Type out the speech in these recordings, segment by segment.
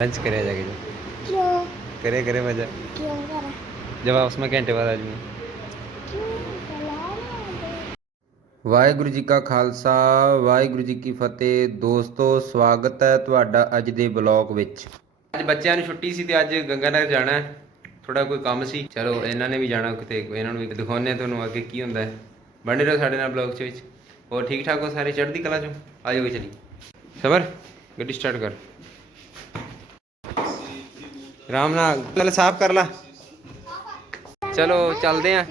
Lunch करे जाके जो क्यों करे करे मजा क्यों करा जब आप उसमें घंटे बाद आ जाऊंगा क्यों बुलाना ਵਾਹਿਗੁਰੂ ਜੀ ਕਾ ਖਾਲਸਾ ਵਾਹਿਗੁਰੂ ਜੀ ਕੀ ਫਤਿਹ ਦੋਸਤੋ ਸਵਾਗਤ ਹੈ ਤੁਹਾਡਾ ਅੱਜ ਦੇ ਬਲੌਗ ਵਿੱਚ ਅੱਜ ਬੱਚਿਆਂ ਨੂੰ ਛੁੱਟੀ ਸੀ ਤੇ ਅੱਜ ਗੰਗਾਨਗਰ ਜਾਣਾ ਹੈ ਥੋੜਾ ਕੋਈ ਕੰਮ ਸੀ ਚਲੋ ਇਹਨਾਂ ਨੇ ਵੀ ਜਾਣਾ ਕਿਤੇ ਇਹਨਾਂ ਨੂੰ ਵੀ ਦਿਖਾਉਂਦੇ ਹਾਂ ਤੁਹਾਨੂੰ ਅੱਗੇ ਕੀ ਹੁੰਦਾ ਹੈ ਬਣੇ ਰਹੋ ਸਾਡੇ ਨਾਲ ਬਲੌਗ ਚ ਵਿੱਚ ਹੋਰ ਠੀਕ ਠਾਕ ਹੋ ਸਾਰੇ ਚੜ੍ਹਦੀ ਕਲਾ ਚੋਂ ਆਜੋ ਵੀ ਚਲੀ ਸਬਰ ਗੱਡੀ ਸਟਾਰਟ ਕਰ ਰਾਮ ਨਾਲ ਪਹਿਲੇ ਸਾਫ਼ ਕਰ ਲਾ। ਚਲੋ, ਚੱਲਦੇ ਆਂ।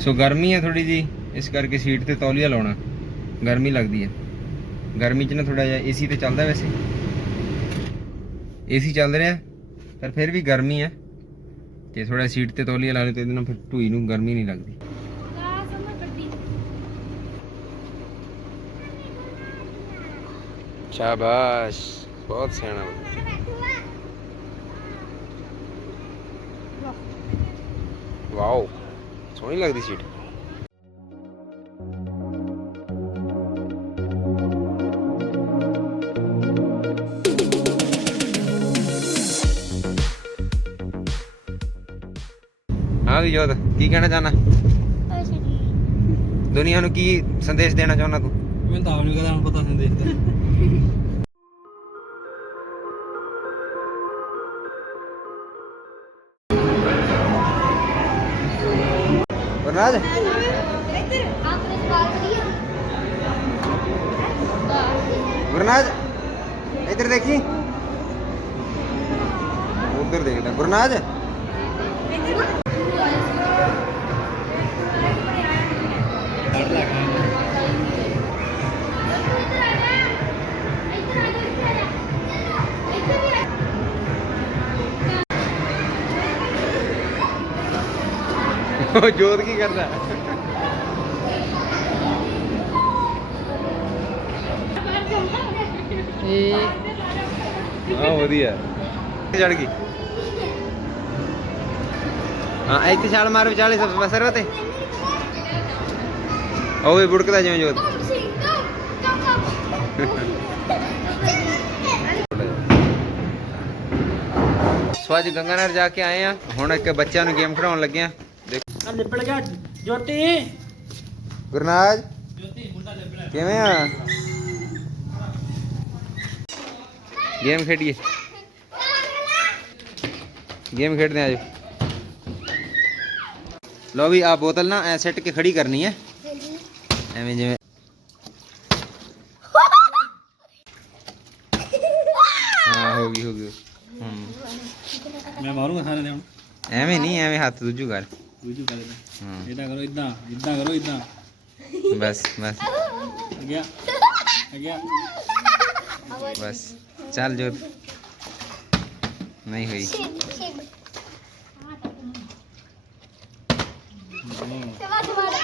ਸੋ ਗਰਮੀ ਹੈ ਥੋੜੀ ਜੀ ਇਸ ਕਰਕੇ ਸੀਟ ਤੇ ਤੌਲੀਆ ਲਾਉਣਾ। ਗਰਮੀ ਲੱਗਦੀ ਹੈ ਗਰਮੀ 'ਚ ਨਾ ਥੋੜਾ ਜਿਹਾ ਏਸੀ ਤੇ ਚੱਲਦਾ ਵੈਸੇ। ਏਸੀ ਚੱਲ ਰਿਹਾ, ਪਰ ਫਿਰ ਵੀ ਗਰਮੀ ਹੈ ਤੇ ਥੋੜਾ ਸੀਟ ਤੇ ਤੌਲੀਆ ਲਾ ਲਓ ਤੇ ਇਹਦੇ ਨਾਲ ਫਿਰ ਢੂਈ ਨੂੰ ਗਰਮੀ ਨਹੀਂ ਲੱਗਦੀ। ਸ਼ਾਬਾਸ਼, ਬਹੁਤ ਸਿਆਣਾ ਵਾਓ ਸੋਹਣੀ ਲੱਗਦੀ ਸੀਟ। ਹਾਂ ਵੀ ਜੋਤ ਕੀ ਕਹਿਣਾ ਚਾਹਨਾ ਦੁਨੀਆ ਨੂੰ ਕੀ ਸੰਦੇਸ਼ ਦੇਣਾ ਚਾਹੁੰਦਾ ਤੂੰ? ਮੈਨੂੰ ਤਾਂ ਆਪ ਨਹੀਂ ਪਤਾ ਸੰਦੇਸ਼ ਦਾ ਵਰਨਾਜ ਗੁਰਨਾਜ ਇੱਧਰ ਦੇਖੀ। ਉਧਰ ਦੇਖਦਾ। ਗੁਰਨਾਜ। ਉਹ ਜੋਤ ਕੀ ਕਰਦਾ? ਹਾਂ ਵਧੀਆ। ਚੜ ਗਈ। ਹਾਂ ਇੱਥੇ ਛਾਲ ਮਾਰ ਵਿਚਾਲੇ ਸਭ ਬਸਰ ਤੇ ਉਹ ਵੀ ਬੁੜਕਦਾ ਜਿਵੇਂ ਜੋਤ। ਸੋ ਅੱਜ ਗੰਗਾਨਗਰ ਜਾ ਕੇ ਆਏ ਆ। ਹੁਣ ਇੱਕ ਬੱਚਿਆਂ ਨੂੰ ਗੇਮ ਖਿਡਾਉਣ ਲੱਗੇ ਆ ਆ ਲਿਪੜ ਗਿਆ ਜੋਤੀ ਗੁਰਨਾਜ ਜੋਤੀ ਮੁੰਡਾ ਲਿਪੜ ਕਿਵੇਂ ਆ ਗੇਮ ਖੇਡੀਏ ਗੇਮ ਖੇਡਦੇ ਆ ਜੀ ਲੋ ਵੀ ਆ ਬੋਤਲ ਨਾ ਐ ਸੈੱਟ ਕੇ ਖੜੀ ਕਰਨੀ ਹੈ ਐਵੇਂ ਜਿਵੇਂ ਹਾਂ ਹੋ ਗਈ ਹੋ ਗਈ ਹੂੰ ਮੈਂ ਮਾਰੂੰਗਾ ਸਾਰੇ ਦੇ ਹੁਣ ਐਵੇਂ ਨਹੀਂ ਦੂਜੂ ਕਰ ਦੇ। ਹਾਂ। ਇਦਾਂ ਕਰੋ ਇਦਾਂ ਇਦਾਂ ਕਰੋ ਇਦਾਂ ਬਸ ਬਸ। ਆ ਗਿਆ। ਆ ਗਿਆ। ਬਸ। ਚੱਲ ਜੋਤ ਨਹੀਂ ਹੋਈ। ਉਹ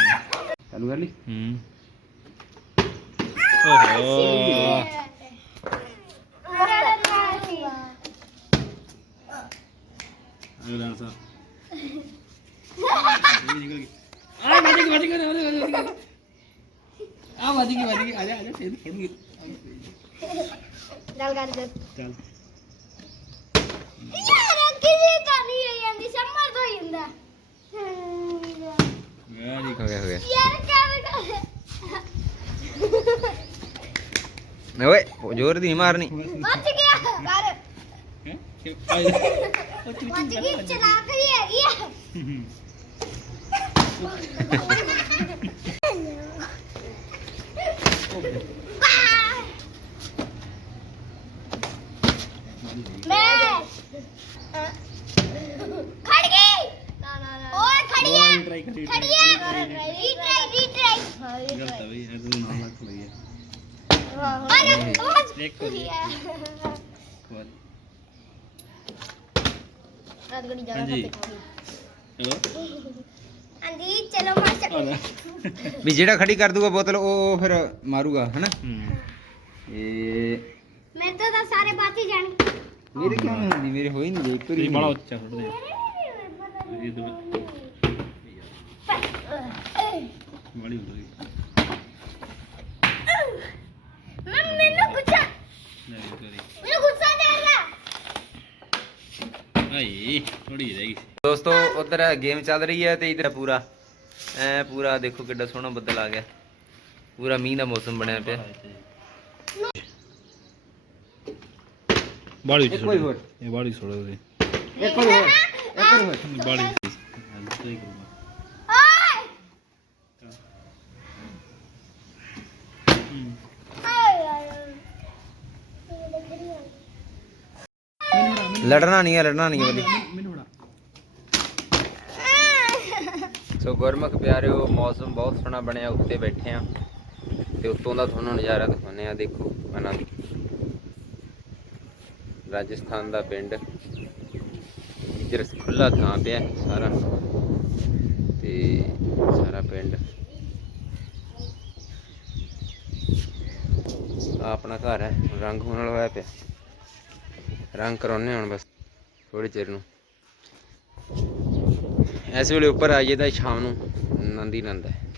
ਬਸ ਨਹੀਂ ਵਜੀ ਹਾਂ ਚਾਲੂ ਕਰ ਲਈ ਹੂੰ ਓਹੋ ਅਗਲਾ ਸਾ ਨਿਕਲ ਗਈ ਆ ਵੱਜ ਗਈ ਵੱਜ ਗਈ ਵੱਜ ਗਈ, ਵੱਜ ਗਈ ਆ ਵੱਜ ਗਈ ਵੱਜ ਗਈ ਆ ਜਾ ਆ ਜਾ ਫੇਰ ਫੜੂਗੀ ਚੱਲ ਕਰ ਦੇ ਚੱਲ ਯਾਰ ਕਿਵੇਂ ਕਰ ਰਹੀ ਹੈ ਜਾਂਦੀ ਸਮਰ ਤੋਂ ਹੀ ਹੁੰਦਾ ਵੈਰੀ ਹੋ ਗਿਆ ਹੋ ਗਿਆ ਯਾਰ ਕਿਵੇਂ ਕਰ ਓਏ ਉਹ ਜ਼ੋਰ ਦੀ ਨਹੀਂ ਮਾਰਨੀ। ਬਚ ਗਿਆ। ਕਰ। ਬਚ ਗਈ ਚਲਾਕ ਹੀ ਹੈਗੀ ਆ। ਖੜ ਗਈ। ਨਾ ਨਾ ਨਾ ਓਏ ਖੜੀ ਆ ਖੜੀ ਆ ਰੀਟਰਾਈ ਰੀਟਰਾਈ ਗਲਤ ਹੈ ਬਈ ਇਹ ਤੂੰ ਨਾ ਲੱਖ ਲਈ ਹੈ ਹਾਂਜੀ। ਚਲੋ ਹਾਂਜੀ ਚਲੋ ਮਾਸਟਰ ਆ ਲੈ ਵੀ ਜਿਹੜਾ ਖੜੀ ਕਰ ਦੂਗਾ ਬੋਤਲ ਉਹ ਫਿਰ ਮਾਰੂਗਾ ਹਨਾ? ਹੂੰ। ਇਹ ਮੇਰੇ ਤੋਂ ਤਾਂ ਸਾਰੇ ਬਾਤ ਹੀ ਜਾਣ ਮੇਰੇ ਕਿਉਂ ਨਹੀਂ ਹੁੰਦੀ? ਮੇਰੇ ਹੋਈ ਨਹੀਂ ਇੱਕ ਵਾਰੀ ਬੜਾ ਉੱਚਾ ਛੱਡ ਦੇ ਇਹ ਤਾਂ ਬੜੀ ਉੱਡ ਗਈ ਮੈਂ ਮੈਨੂੰ ਗੁੱਸਾ ਲੈ ਵੀ ਕਰੀ ਮੈਨੂੰ ਗੁੱਸਾ ਦੇ ਰਿਹਾ ਥੋੜੀ ਰਹਿ ਦੋਸਤੋ ਉਧਰ ਗੇਮ ਚੱਲ ਰਹੀ ਹੈ ਤੇ ਇਧਰ ਪੂਰਾ। ਐ ਪੂਰਾ ਦੇਖੋ ਕਿੱਡਾ ਸੋਹਣਾ ਬੱਦਲ ਆ ਗਿਆ। ਪੂਰਾ ਮੀਂਹ ਦਾ ਮੌਸਮ ਬਣਿਆ ਪਿਆ। ਬਾੜੀ। ਇਹ ਬਾੜੀ ਛੋੜ ਦੇ ਇੱਕ ਹੋਰ ਹੋਰ, ਇੱਕ ਹੋਰ। ਹੋਰ। ਬਾੜੀ ਸਹੀ ਕਰੂੰਗਾ ਓਏ ਹੂੰ ਲੜਨਾ ਨਹੀਂ ਹੈ, ਲੜਨਾ ਨਹੀਂ ਹੈ ਮੈਨੂੰ ਬੜਾ ਸੋ ਗੁਰਮੁਖ ਪਿਆਰਿਓ, ਮੌਸਮ ਬਹੁਤ ਸੋਹਣਾ ਬਣਿਆ, ਉੱਤੇ ਬੈਠੇ ਆ ਤੇ ਉੱਤੋਂ ਦਾ ਤੁਹਾਨੂੰ ਨਜ਼ਾਰਾ ਦਿਖਾਉਂਦੇ ਆ ਦੇਖੋ ਆਨੰਦ ਰਾਜਸਥਾਨ ਦਾ ਪਿੰਡ। ਇੱਧਰ ਖੁੱਲਾ ਥਾਂ ਪਿਆ ਸਾਰਾ। ਤੇ ਸਾਰਾ ਪਿੰਡ। ਆਹ ਆਪਣਾ ਘਰ ਹੈ, ਰੰਗ ਹੋਣ ਵਾਲਾ ਹੋਇਆ ਪਿਆ। ਰੰਗ ਕਰਾਉਣੇ ਹੁਣ ਬਸ ਥੋੜੇ ਚਿਰ ਨੂੰ। ਇਸ ਵੇਲੇ ਉੱਪਰ ਆ ਜਾਈਦਾ ਸ਼ਾਮ ਨੂੰ ਆਨੰਦ ਹੀ ਆਨੰਦ ਹੈ।